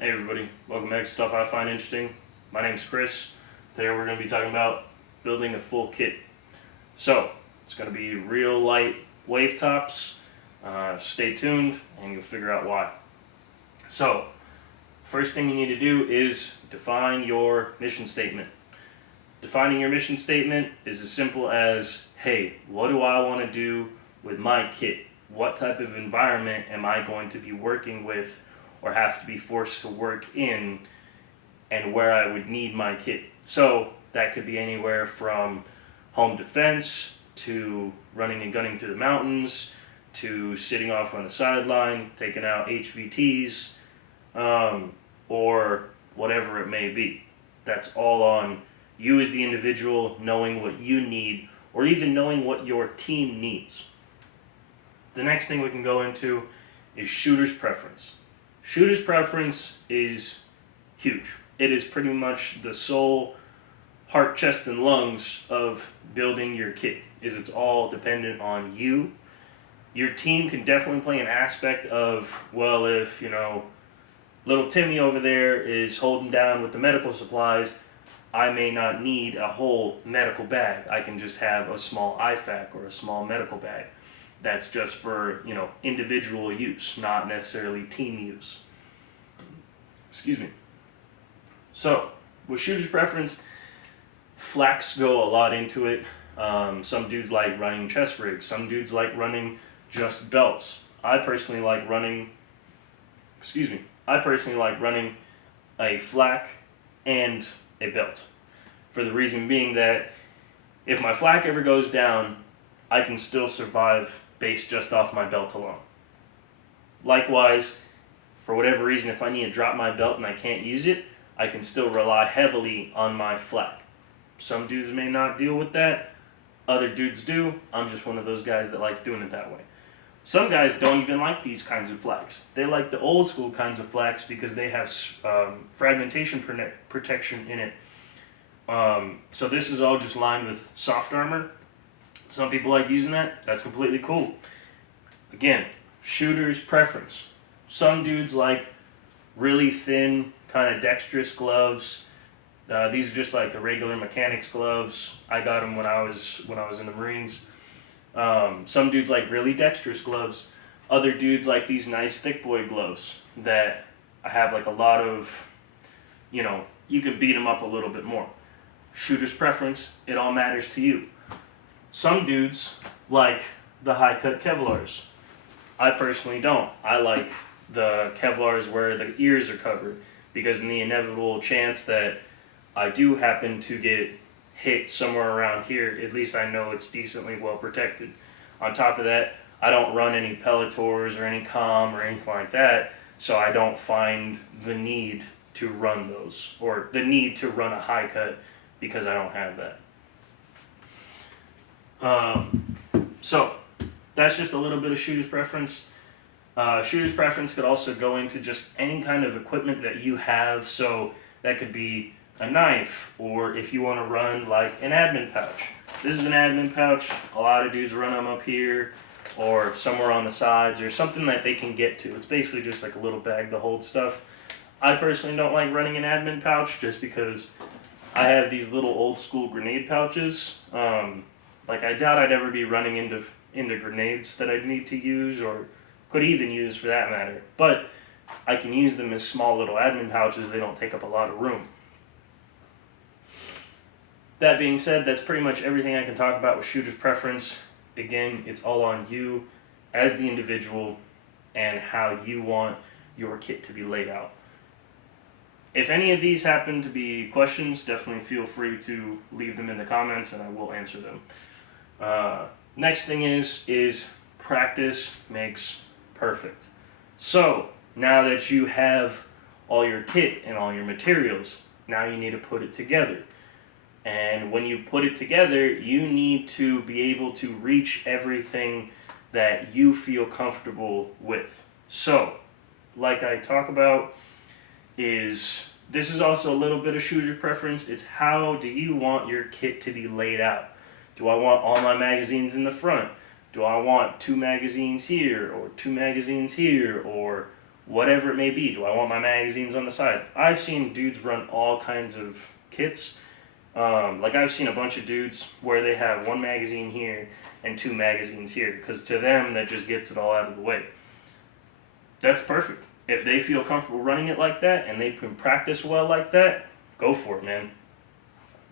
Hey everybody, welcome back to Stuff I Find Interesting. My name's Chris. Today we're going to be talking about building a full kit. So, it's going to be real light wave tops. Stay tuned and you'll figure out why. So, first thing you need to do is define your mission statement. Defining your mission statement is as simple as, hey, what do I want to do with my kit? What type of environment am I going to be working with or have to be forced to work in, and where I would need my kit? So that could be anywhere from home defense to running and gunning through the mountains to sitting off on the sideline, taking out HVTs, or whatever it may be. That's all on you as the individual, knowing what you need, or even knowing what your team needs. The next thing we can go into is shooter's preference. Shooter's preference is huge. It is pretty much the sole heart, chest, and lungs of building your kit. It's all dependent on you. Your team can definitely play an aspect of, well, if, little Timmy over there is holding down with the medical supplies, I may not need a whole medical bag. I can just have a small IFAK or a small medical bag. That's just for, individual use, not necessarily team use. Excuse me. So, with shooter's preference, flaks go a lot into it. Some dudes like running chest rigs. Some dudes like running just belts. I personally like running a flak and a belt. For the reason being that if my flak ever goes down, I can still survive based just off my belt alone. Likewise, for whatever reason, if I need to drop my belt and I can't use it, I can still rely heavily on my flak. Some dudes may not deal with that, other dudes do. I'm just one of those guys that likes doing it that way. Some guys don't even like these kinds of flaks. They like the old school kinds of flaks because they have fragmentation protection in it. So this is all just lined with soft armor. Some people like using that. That's completely cool. Again, shooter's preference. Some dudes like really thin, kind of dexterous gloves. These are just like the regular mechanics gloves. I got them when I was in the Marines. Some dudes like really dexterous gloves. Other dudes like these nice thick boy gloves that have like a lot of, you can beat them up a little bit more. Shooter's preference. It all matters to you. Some dudes like the high-cut Kevlars. I personally don't. I like the Kevlars where the ears are covered, because in the inevitable chance that I do happen to get hit somewhere around here, at least I know it's decently well protected. On top of that, I don't run any Pelletors or any comm or anything like that, so I don't find the need to run those, or the need to run a high cut, because I don't have that. So that's just a little bit of shooter's preference. Shooter's preference could also go into just any kind of equipment that you have. So that could be a knife, or if you want to run like an admin pouch. This is an admin pouch. A lot of dudes run them up here or somewhere on the sides, or something that they can get to. It's basically just like a little bag to hold stuff. I personally don't like running an admin pouch just because I have these little old school grenade pouches. I doubt I'd ever be running into grenades that I'd need to use, or could even use for that matter. But I can use them as small little admin pouches. They don't take up a lot of room. That being said, that's pretty much everything I can talk about with shooter's preference. Again, it's all on you as the individual and how you want your kit to be laid out. If any of these happen to be questions, definitely feel free to leave them in the comments and I will answer them. Next thing is practice makes perfect. So now that you have all your kit and all your materials, now you need to put it together. And when you put it together, you need to be able to reach everything that you feel comfortable with. So, like I talk about, this is also a little bit of shooter preference. It's how do you want your kit to be laid out? Do I want all my magazines in the front? Do I want 2 magazines here, or 2 magazines here, or whatever it may be. Do I want my magazines on the side? I've seen dudes run all kinds of kits. Like I've seen a bunch of dudes where they have one magazine here and two magazines here, because to them that just gets it all out of the way. That's perfect. If they feel comfortable running it like that and they can practice well like that, go for it, man.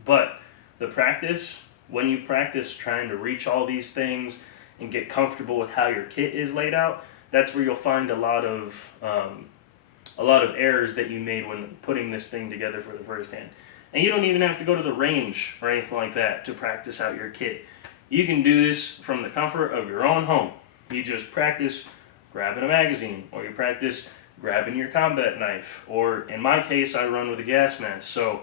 But the practice, when you practice trying to reach all these things and get comfortable with how your kit is laid out, that's where you'll find a lot of errors that you made when putting this thing together for the first hand. And you don't even have to go to the range or anything like that to practice out your kit. You can do this from the comfort of your own home. You just practice grabbing a magazine, or you practice grabbing your combat knife, or in my case, I run with a gas mask. So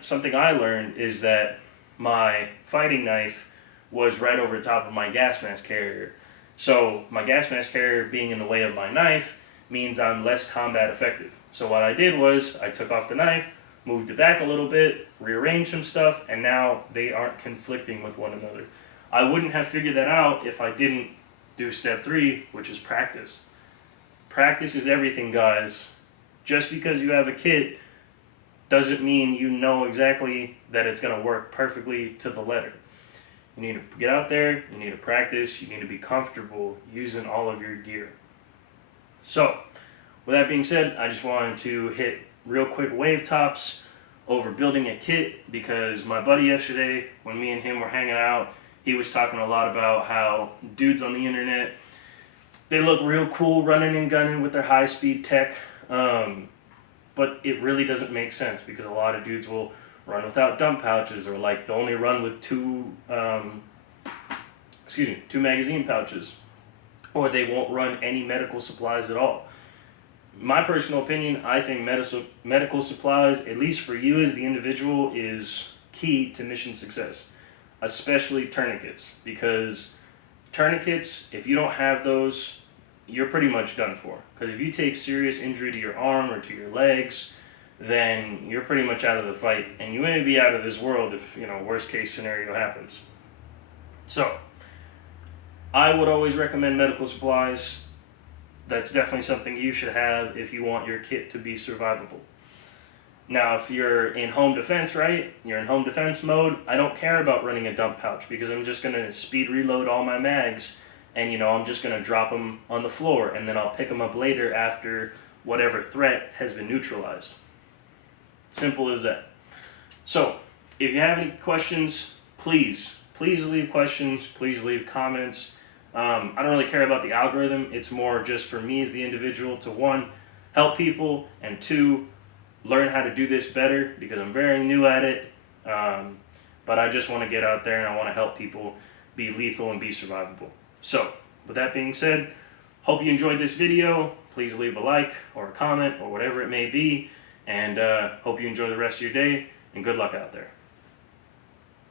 something I learned is that my fighting knife was right over the top of my gas mask carrier. So my gas mask carrier being in the way of my knife means I'm less combat effective. So what I did was I took off the knife, moved it back a little bit, rearranged some stuff, and now they aren't conflicting with one another. I wouldn't have figured that out if I didn't do step 3, which is practice. Practice is everything, guys. Just because you have a kit doesn't mean you know exactly that it's going to work perfectly to the letter. You need to get out there, you need to practice, you need to be comfortable using all of your gear. So, with that being said, I just wanted to hit real quick wave tops over building a kit, because my buddy yesterday, when me and him were hanging out, he was talking a lot about how dudes on the internet, they look real cool running and gunning with their high-speed tech, but it really doesn't make sense, because a lot of dudes will run without dump pouches, or like they only run with two magazine pouches, or they won't run any medical supplies at all. My personal opinion, I think medical supplies, at least for you as the individual, is key to mission success, especially tourniquets, because tourniquets, if you don't have those, you're pretty much done for. Because if you take serious injury to your arm or to your legs, then you're pretty much out of the fight, and you may be out of this world if, worst case scenario happens. So, I would always recommend medical supplies. That's definitely something you should have if you want your kit to be survivable. Now, if you're in home defense, right? You're in home defense mode, I don't care about running a dump pouch, because I'm just going to speed reload all my mags, and I'm just going to drop them on the floor, and then I'll pick them up later after whatever threat has been neutralized. Simple as that. So, if you have any questions, please leave questions, please leave comments. I don't really care about the algorithm. It's more just for me as the individual to, 1, help people, and 2, learn how to do this better, because I'm very new at it. But I just want to get out there and I want to help people be lethal and be survivable. So, with that being said, hope you enjoyed this video. Please leave a like or a comment or whatever it may be. And hope you enjoy the rest of your day, and good luck out there.